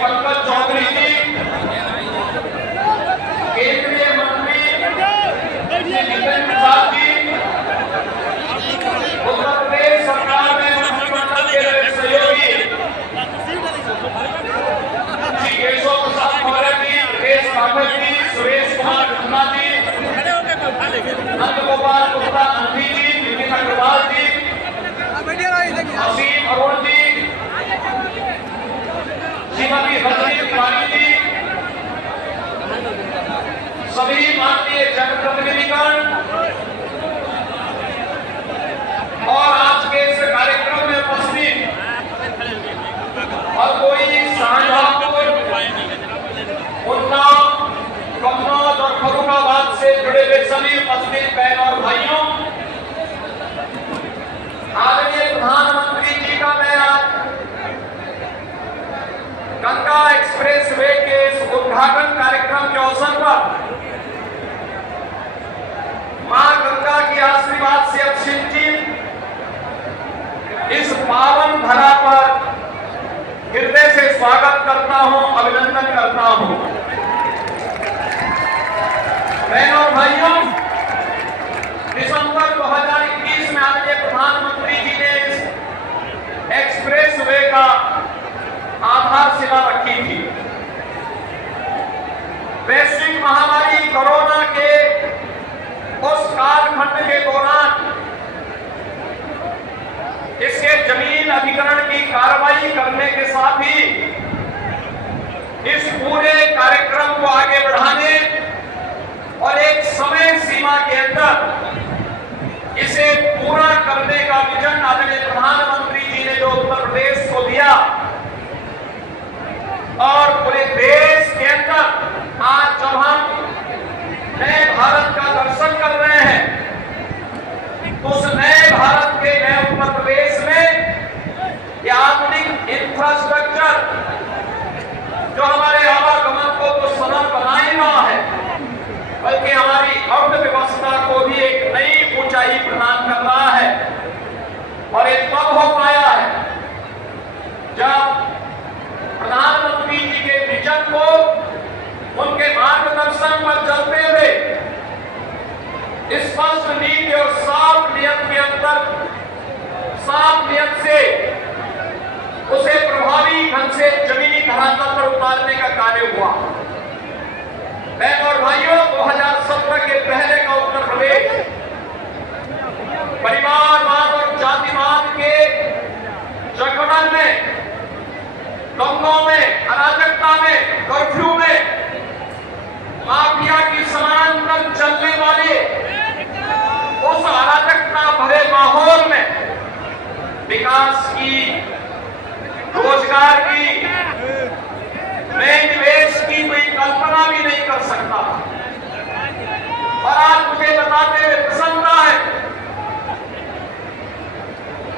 पंकज चौधरी जी, केंद्रीय मंत्री नितिन प्रसाद जी, उत्तर प्रदेश सरकार में मंत्रिमंडल के सहयोगी श्री केशव प्रसाद मौर्य जी, राकेश पाठक जी, सुरेश कुमार खन्ना जी, नंद गोपाल गुप्ता नंदी जी, नितिन अग्रवाल जी, असीम अरुण जी, श्रीमती रजनी तिवारी जी, सभी माननीय जनप्रतिनिधिगण और आज के इस कार्यक्रम में उपस्थित और कोई शाहजहांपुर, उन्नाव, कन्नौज और फर्रुखाबाद से जुड़े हुए सभी उपस्थित बहनों और भाइयों, आदरणीय प्रधानमंत्री जी का मैं आज गंगा एक्सप्रेस वे के इस उद्घाटन कार्यक्रम के अवसर पर मां गंगा के आशीर्वाद से अभिषिक्त इस पावन धरा पर हृदय से स्वागत करता हूं, अभिनंदन करता हूं। बहनों और भाइयों, दिसंबर 2021 में आदरणीय प्रधानमंत्री जी ने इस एक्सप्रेस वे का आधारशिला रखी थी। वैश्विक महामारी कोरोना के उस कालखंड के दौरान इसके जमीन अधिग्रहण की कार्रवाई करने के साथ ही इस पूरे कार्यक्रम को आगे बढ़ाने और एक समय सीमा के अंदर इसे पूरा करने का विजन आदरणीय प्रधानमंत्री जी ने जो उत्तर प्रदेश को दिया और पूरे देश के अंदर आज जब हम नए भारत का दर्शन कर रहे हैं, उस नए भारत के नए उत्तर प्रदेश में ये आधुनिक इंफ्रास्ट्रक्चर जो हमारे आवागमन को तो सरल बना ही रहा है, बल्कि हमारी अर्थव्यवस्था को भी एक नई ऊंचाई प्रदान कर रहा है। और ये तब हो पाया है जब प्रधानमंत्री जी के विजन को उनके मार्गदर्शन पर चलते हुए स्पष्ट नीति और साफ नियत के अंदर साफ नियत से उसे प्रभावी ढंग से जमीनी धरातल पर उतारने का कार्य हुआ। बहनों और भाइयों, 2017 के पहले का उत्तर प्रदेश परिवारवाद और जातिवाद के जकड़न में, दंगों में, अराजकता में, कर्फ्यू में, माफिया की समानांतर चलने वाले उस अराजकता भरे माहौल में विकास की, रोजगार की, नए निवेश की कोई कल्पना भी नहीं कर सकता। और आज मुझे बताते हुए प्रसन्नता है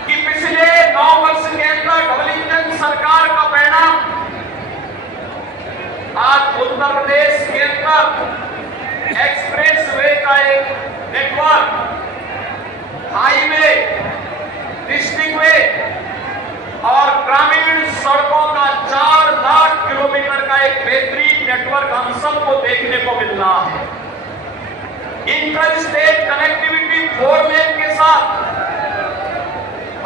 कि पिछले 9 वर्ष के अंदर डबल इंजन सरकार का परिणाम आज उत्तर प्रदेश के अंदर एक्सप्रेस वे का एक नेटवर्क, हाईवे, डिस्ट्रिक्ट वे और ग्रामीण सड़कों का 4 लाख किलोमीटर का एक बेहतरीन नेटवर्क हम सबको देखने को मिल रहा है। इंटर स्टेट कनेक्टिविटी 4 लेन के साथ,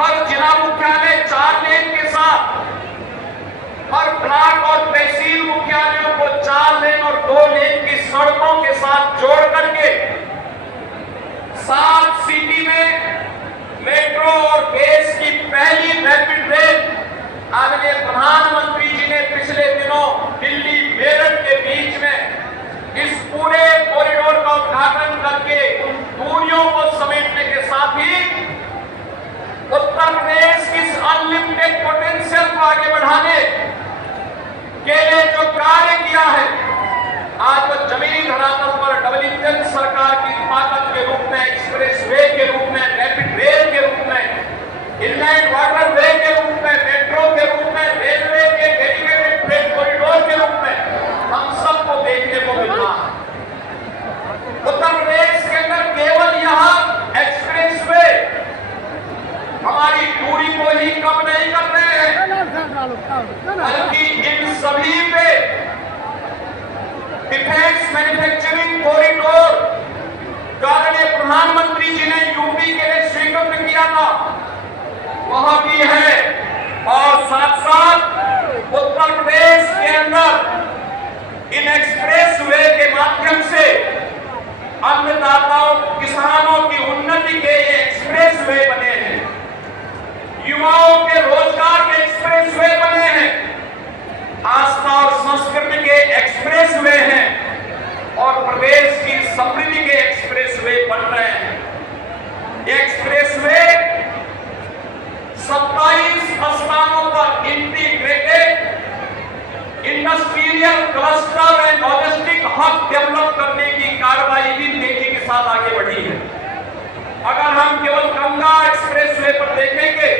हर जिला मुख्यालय 4 लेन के साथ, हर ब्लॉक और तहसील मुख्यालयों को 4 लेन और 2 लेन की सड़कों के साथ जोड़ करके 7 सिटी में मेट्रो और देश की पहली रैपिड रेल आदरणीय प्रधानमंत्री जी ने पिछले दिनों दिल्ली मेरठ के बीच में इस पूरे कॉरिडोर का उद्घाटन करके दूरियों को समेटने के साथ ही उत्तर प्रदेश की अनलिमिटेड पोटेंशियल को आगे बढ़ाने के लिए जो कार्य किया है, आज वो जमीनी धरातल पर डबल इंजन सरकार की ताकत के रूप में, एक्सप्रेस वे के रूप में, रैपिड रेल के रूप में, इनलैंड वाटर वे के रूप में, मेट्रो के रूप में, रेलवे के डेडिकेटेड फ्रेट कॉरिडोर के रूप में हम सबको देखने को मिल रहा है। उत्तर प्रदेश के अंदर केवल यहाँ एक्सप्रेस वे हमारी दूरी को ही कम नहीं कर रहे हैं, बल्कि इन सभी डिफेंस मैन्युफैक्चरिंग कॉरिडोर जो आदरणीय प्रधानमंत्री जी ने यूपी के लिए स्वीकृत किया था वह भी है। और साथ साथ उत्तर प्रदेश के अंदर इन एक्सप्रेस वे के माध्यम से अन्नदाताओं किसानों की उन्नति के ये एक्सप्रेस वे बने हैं, युवाओं के रोजगार के एक्सप्रेस वे बने हैं, आस्था और संस्कृति के एक्सप्रेस वे हैं और प्रदेश की समृद्धि के एक्सप्रेस वे बन रहे हैं। ये एक्सप्रेस वे 27 स्थानों पर integrated industrial cluster and logistic hub develop करने की कार्रवाई भी तेजी के साथ आगे बढ़ी है। अगर हम केवल गंगा एक्सप्रेस वे पर देखेंगे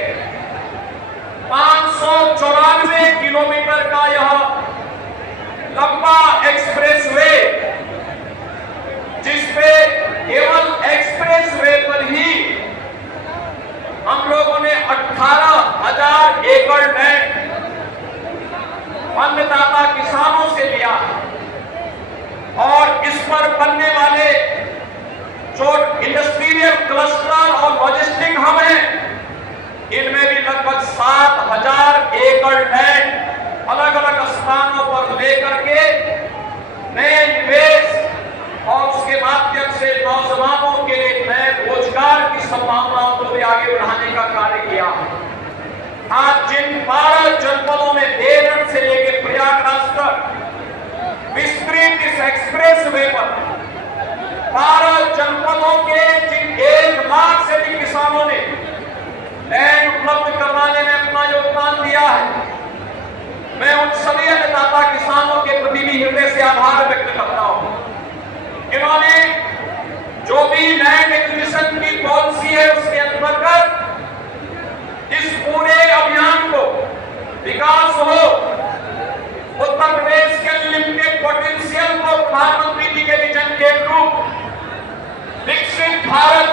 594 किलोमीटर का यह लंबा एक्सप्रेस वे, जिसपे केवल एक्सप्रेस वे पर ही हम लोगों ने 18,000 एकड़ लैंड अन्नदाता किसानों से लिया और इस पर बनने वाले जो इंडस्ट्रियल क्लस्टर और लॉजिस्टिक हब हैं, इनमें भी लगभग 7,000 एकड़ लैंड अलग अलग स्थानों पर लेकर के नए निवेश और उसके माध्यम से नौजवानों के लिए नए रोजगार की संभावनाओं को भी आगे बढ़ाने का कार्य किया है। आज जिन 12 जनपदों में देवघर से लेकर प्रयागराज तक विस्तृत इस एक्सप्रेस वे पर 12 जनपदों के जिन 1 लाख से अधिक किसानों ने लैंड उपलब्ध करवाने में अपना योगदान दिया है, मैं उन सभी अन्नदाता किसानों के प्रति भी हृदय से आभार व्यक्त करता हूं। इन्होंने जो भी लैंड एक्विजिशन की पॉलिसी है उसके अंतर्गत इस पूरे अभियान को विकास हो, उत्तर प्रदेश के लिमिटेड पोटेंशियल को प्रधानमंत्री जी के विजन के अनुरूप विकसित भारत